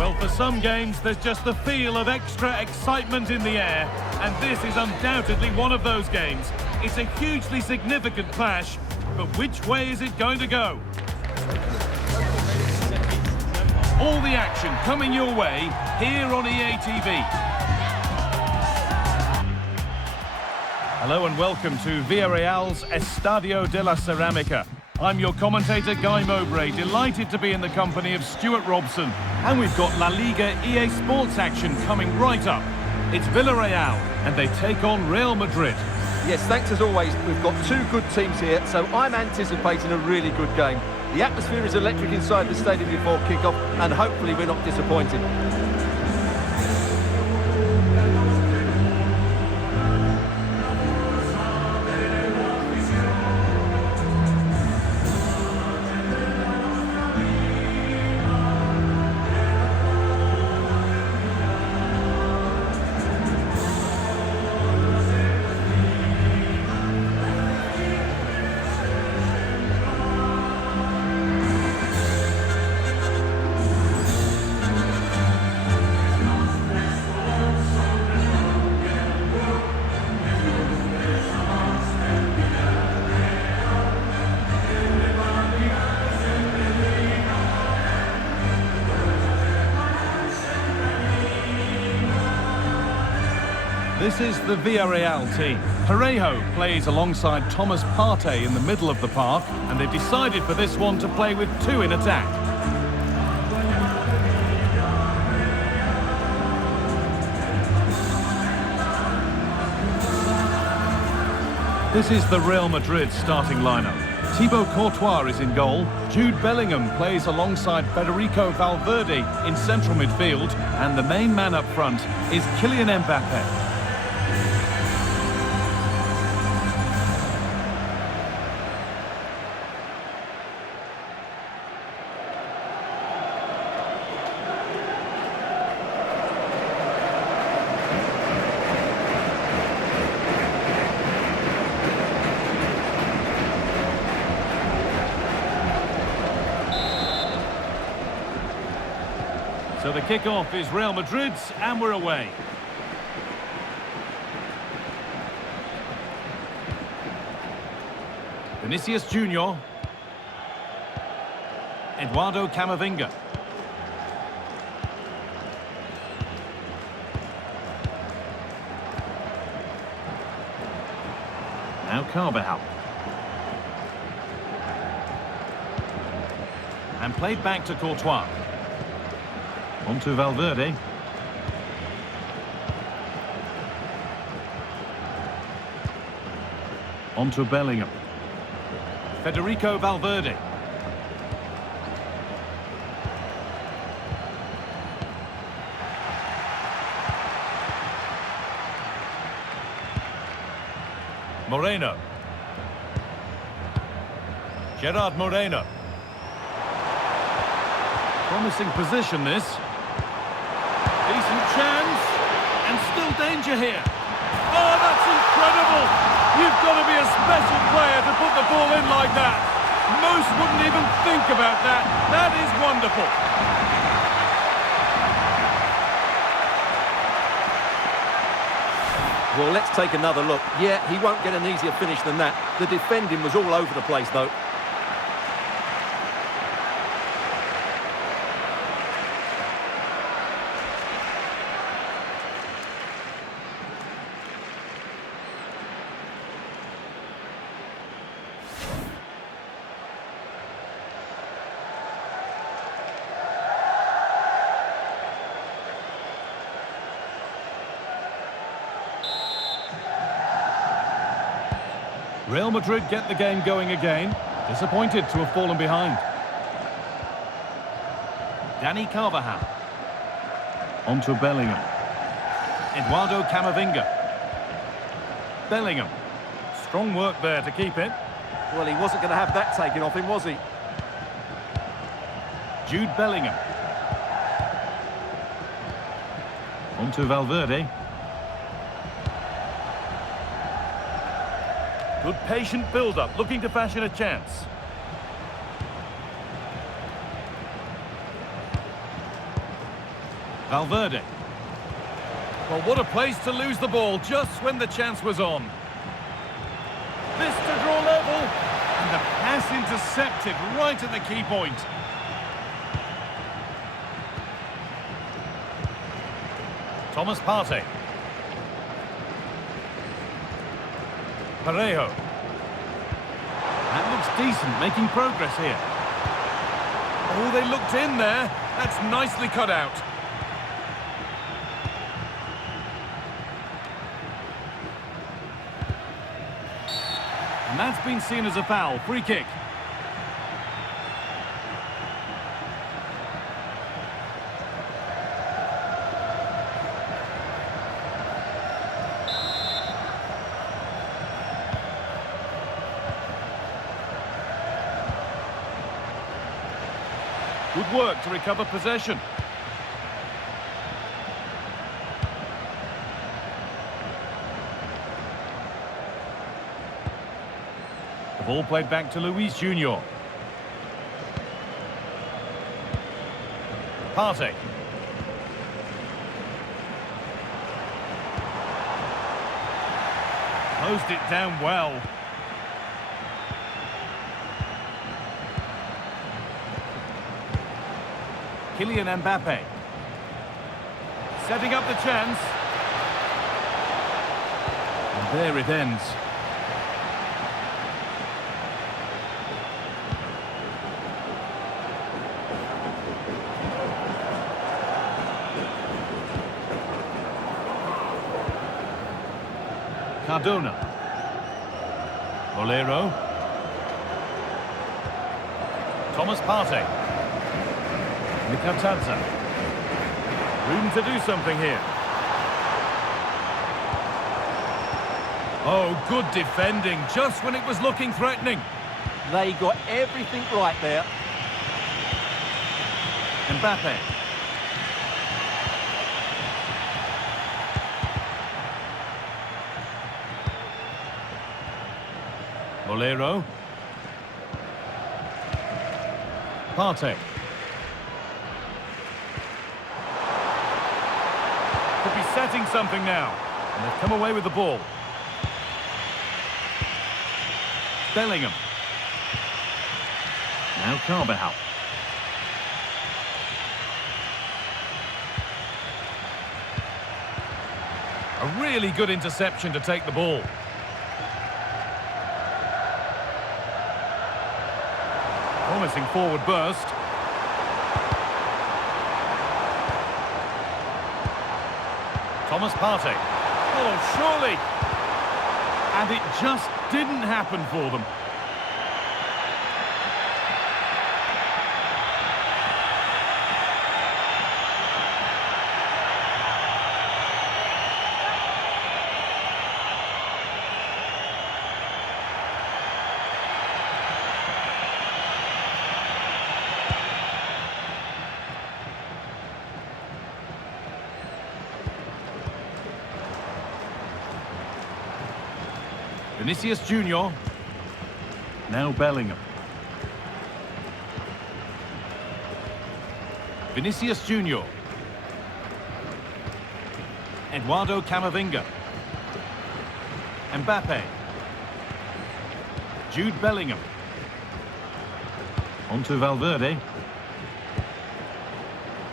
Well, for some games, there's just the feel of extra excitement in the air, and this is undoubtedly one of those games. It's a hugely significant clash, but which way is it going to go? All the action coming your way here on EA TV. Hello and welcome to Villarreal's Estadio de la Ceramica. I'm your commentator, Guy Mowbray, delighted to be in the company of Stuart Robson. And we've got La Liga EA Sports action coming right up. It's Villarreal, and they take on Real Madrid. Yes, thanks as always. We've got two good teams here, so I'm anticipating a really good game. The atmosphere is electric inside the stadium before kick-off, and hopefully we're not disappointed. This is the Villarreal team. Parejo plays alongside Thomas Partey in the middle of the park, and they've decided for this one to play with two in attack. This is the Real Madrid starting lineup. Thibaut Courtois is in goal. Jude Bellingham plays alongside Federico Valverde in central midfield, and the main man up front is Kylian Mbappe. So the kick-off is Real Madrid's, and we're away. Vinicius Junior. Eduardo Camavinga. Now Carvajal. And played back to Courtois. On to Valverde. On to Bellingham. Federico Valverde. Moreno. Gerard Moreno. Promising position, this. Decent chance, and still danger here. Oh, that's incredible! You've got to be a special player to put the ball in like that. Most wouldn't even think about that. That is wonderful. Well, let's take another look. Yeah, he won't get an easier finish than that. The defending was all over the place, though. Real Madrid get the game going again. Disappointed to have fallen behind. Dani Carvajal. On to Bellingham. Eduardo Camavinga. Bellingham. Strong work there to keep it. Well, he wasn't going to have that taken off him, was he? Jude Bellingham. On to Valverde. Good patient build-up, looking to fashion a chance. Valverde. Well, what a place to lose the ball just when the chance was on. This to draw level. And the pass intercepted right at the key point. Thomas Partey. Parejo. That looks decent, making progress here. Oh, they looked in there. That's nicely cut out. And that's been seen as a foul. Free kick. Good work to recover possession. The ball played back to Luis Junior. Partey. Closed it down well. Kylian Mbappe. Setting up the chance. And there it ends. Cardona. Bolero. Thomas Partey. Mikatadze. Room to do something here. Oh, good defending, just when it was looking threatening. They got everything right there. Mbappe. Bolero. Partey. Could be setting something now. And they've come away with the ball. Bellingham. Now Carvajal. A really good interception to take the ball. Promising forward burst. Thomas Partey. Oh, surely. And it just didn't happen for them. Vinicius Junior. Now Bellingham. Vinicius Junior. Eduardo Camavinga. Mbappe. Jude Bellingham. On to Valverde.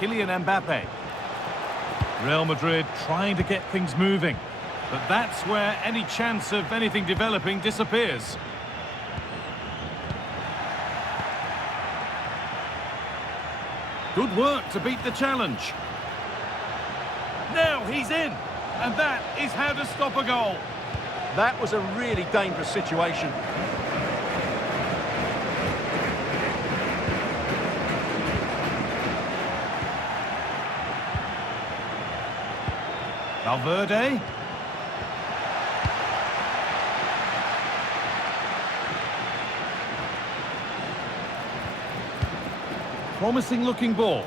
Kylian Mbappe. Real Madrid trying to get things moving. But that's where any chance of anything developing disappears. Good work to beat the challenge. Now he's in. And that is how to stop a goal. That was a really dangerous situation. Valverde. Promising looking ball.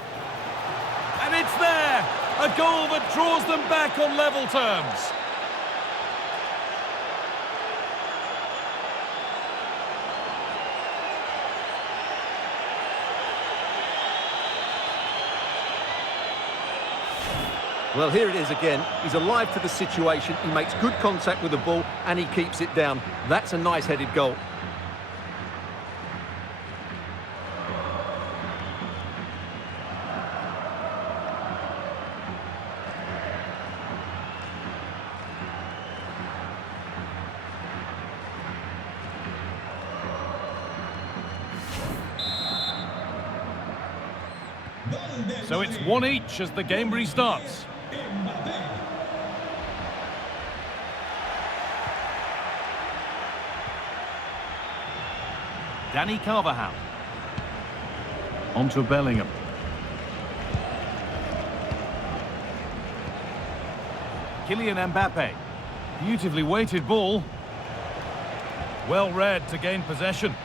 And it's there! A goal that draws them back on level terms. Well, here it is again. He's alive to the situation. He makes good contact with the ball and he keeps it down. That's a nice headed goal. So it's 1 each as the game restarts. Dani Carvajal. On to Bellingham. Kylian Mbappe. Beautifully weighted ball. Well read to gain possession.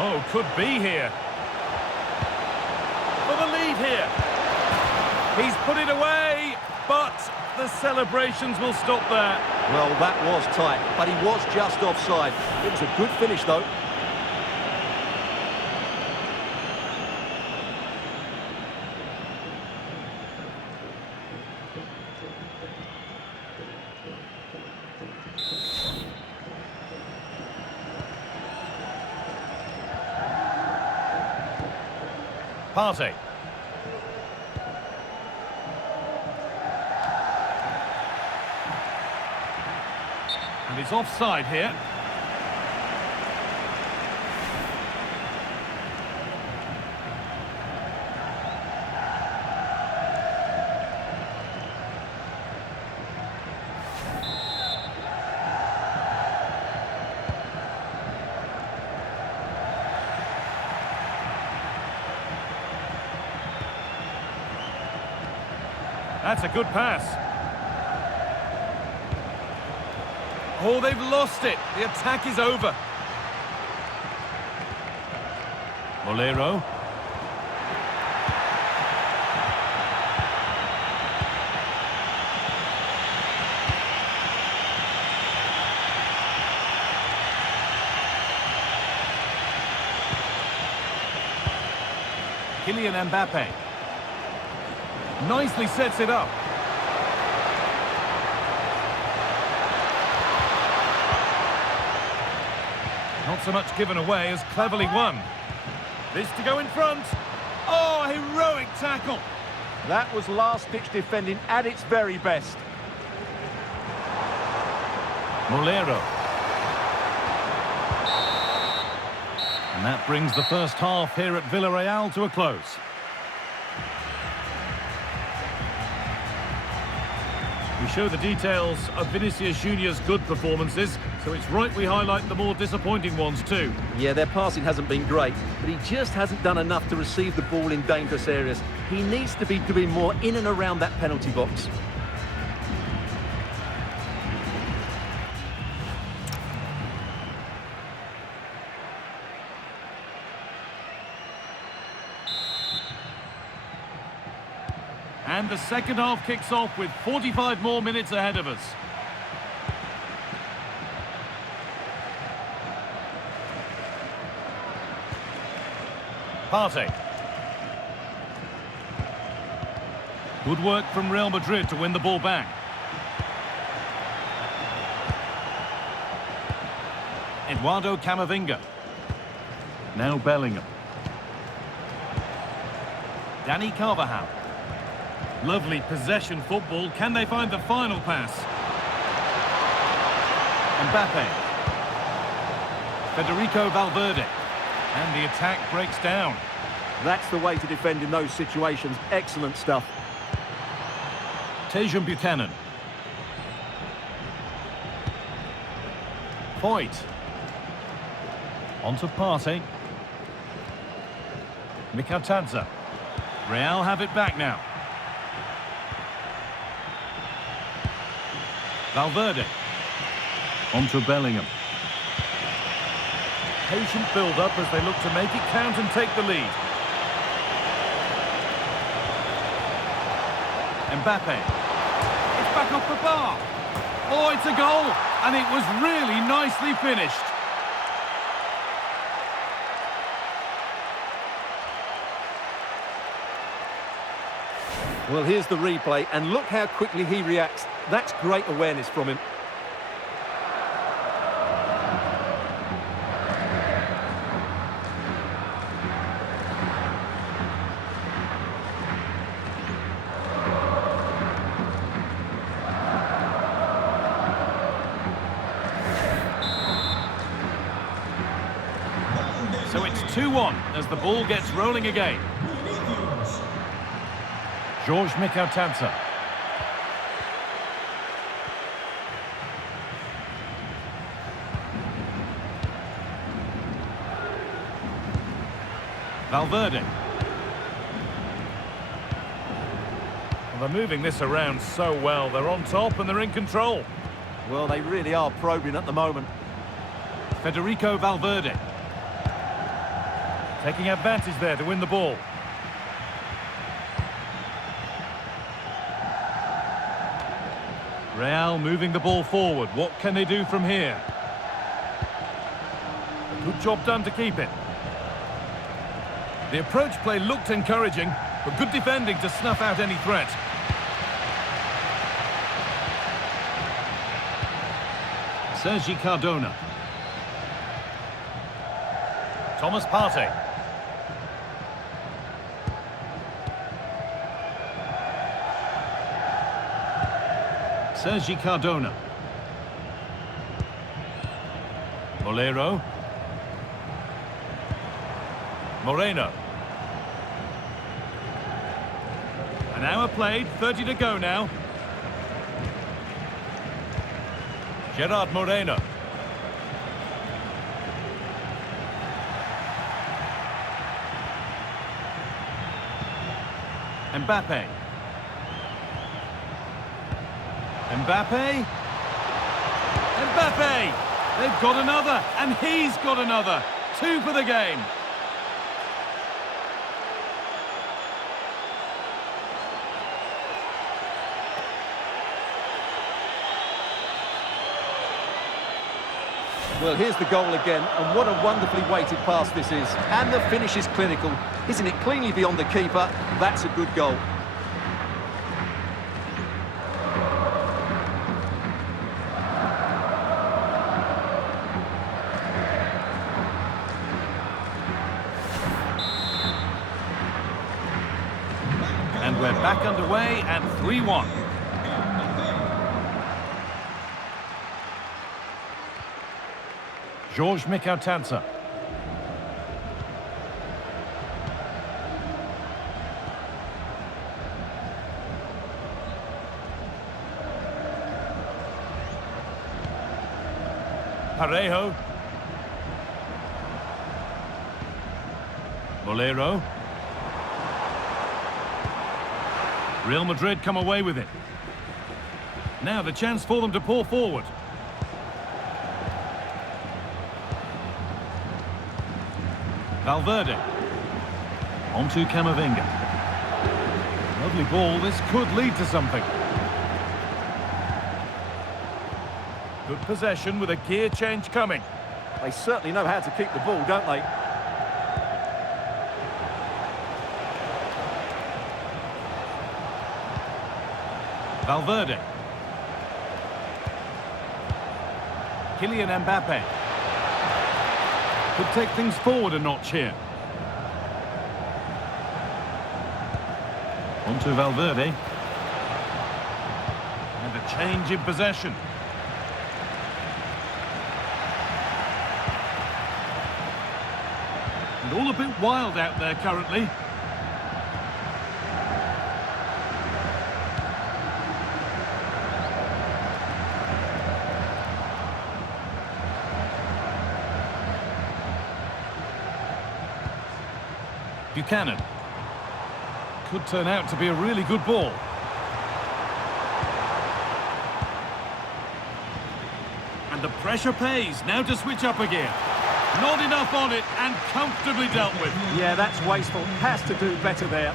Oh, could be here. For the lead here. He's put it away, but the celebrations will stop there. Well, that was tight, but he was just offside. It was a good finish, though. Partey. And it's offside here. That's a good pass. Oh, they've lost it. The attack is over. Molero. Kylian Mbappe. Nicely sets it up. Not so much given away as cleverly won. This to go in front. Oh, heroic tackle. That was last-ditch defending at its very best. Molero. And that brings the first half here at Villarreal to a close. We show the details of Vinicius Junior's good performances, so it's right we highlight the more disappointing ones too. Yeah, their passing hasn't been great, but he just hasn't done enough to receive the ball in dangerous areas. He needs to be doing more in and around that penalty box. And the second half kicks off with 45 more minutes ahead of us. Partey. Good work from Real Madrid to win the ball back. Eduardo Camavinga. Now Bellingham. Dani Carvajal. Lovely possession football. Can they find the final pass? Mbappe. Federico Valverde. And the attack breaks down. That's the way to defend in those situations. Excellent stuff. Tejan Buchanan. Foyt. On to Partey. Mikatadze. Real have it back now. Valverde. On to Bellingham. Patient build-up as they look to make it count and take the lead. Mbappe. It's back off the bar. Oh, it's a goal. And it was really nicely finished. Well, here's the replay, and look how quickly he reacts. That's great awareness from him. So it's 2-1 as the ball gets rolling again. George Mikautanza. Valverde. Well, they're moving this around so well. They're on top and they're in control. Well, they really are probing at the moment. Federico Valverde. Taking advantage there to win the ball. Real moving the ball forward. What can they do from here? A good job done to keep it. The approach play looked encouraging, but good defending to snuff out any threat. Sergi Cardona. Thomas Partey. Sergi Cardona. Molero. Moreno. An hour played, 30 to go now. Gerard Moreno. Mbappe. Mbappe. Mbappe! They've got another, and he's got another. 2 for the game. Well, here's the goal again, and what a wonderfully weighted pass this is. And the finish is clinical. Isn't it cleanly beyond the keeper? That's a good goal. And we're back underway at 3-1. George Mikautanza. Parejo. Molero. Real Madrid come away with it. Now the chance for them to pour forward. Valverde. On to Camavinga. Lovely ball. This could lead to something. Good possession with a gear change coming. They certainly know how to keep the ball, don't they? Valverde. Kylian Mbappe. Could take things forward a notch here. On to Valverde. And a change in possession. And all a bit wild out there currently. Buchanan. Could turn out to be a really good ball. And the pressure pays. Now to switch up again. Not enough on it and comfortably dealt with. Yeah, that's wasteful. Has to do better there.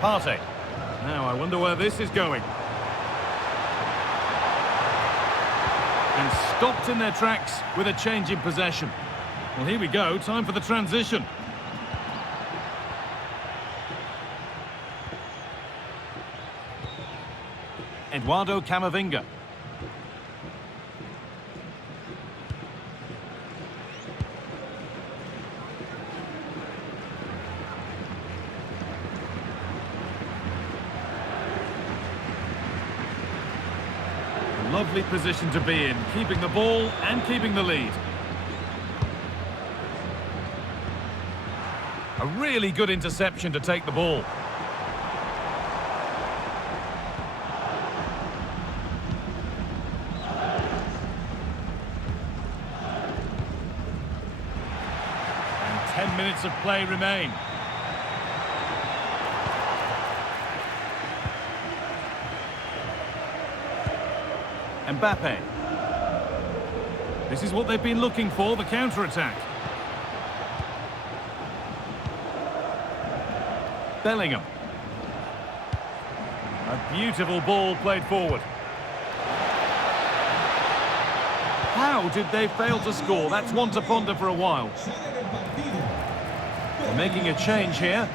Partey. Now I wonder where this is going. And stopped in their tracks with a change in possession. Well, here we go, time for the transition. Eduardo Camavinga. Lovely position to be in, keeping the ball and keeping the lead. A really good interception to take the ball. And 10 minutes of play remain. Mbappe. This is what they've been looking for, the counter-attack. Bellingham. A beautiful ball played forward. How did they fail to score? That's one to ponder for a while. They're making a change here.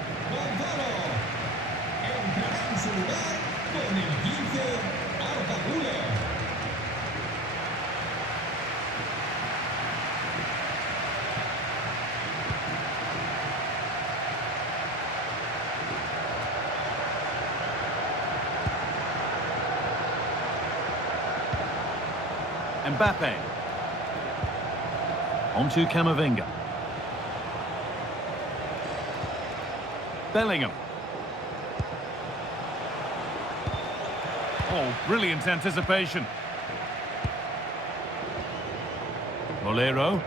Mbappe. On to Camavinga. Bellingham. Oh, brilliant anticipation. Molero.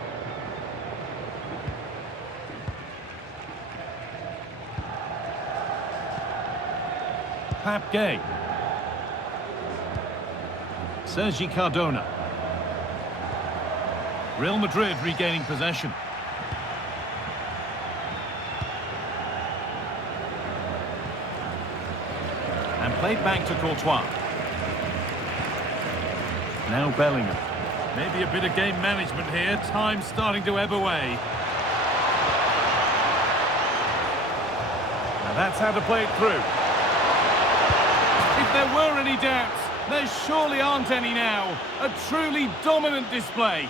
Pap Gay. Sergi Cardona. Real Madrid regaining possession. And played back to Courtois. Now Bellingham. Maybe a bit of game management here. Time starting to ebb away. Now that's how to play it through. If there were any doubts, there surely aren't any now. A truly dominant display.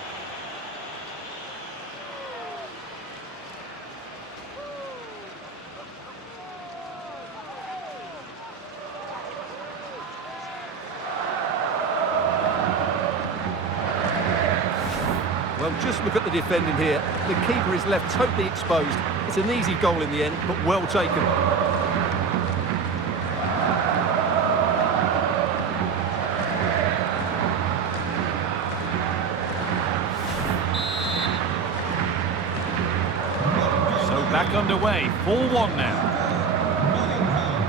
Well, just look at the defending here. The keeper is left totally exposed. It's an easy goal in the end, but well taken. So back underway, 4-1 now.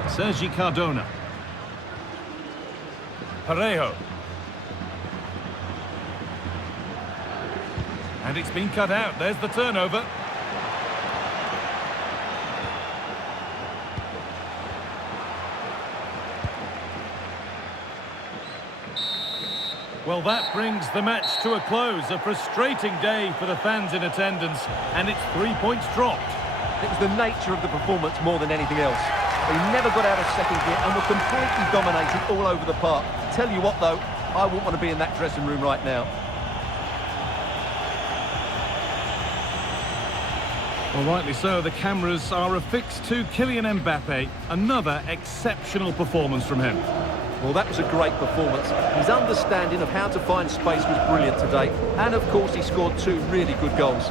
Sergi Cardona. Parejo. And it's been cut out. There's the turnover. Well, that brings the match to a close. A frustrating day for the fans in attendance, and it's 3 points dropped. It was the nature of the performance more than anything else. They never got out of second gear and were completely dominated all over the park. Tell you what, though, I wouldn't want to be in that dressing room right now. Well, rightly so. The cameras are affixed to Kylian Mbappe. Another exceptional performance from him. Well, that was a great performance. His understanding of how to find space was brilliant today. And, of course, he scored 2 really good goals.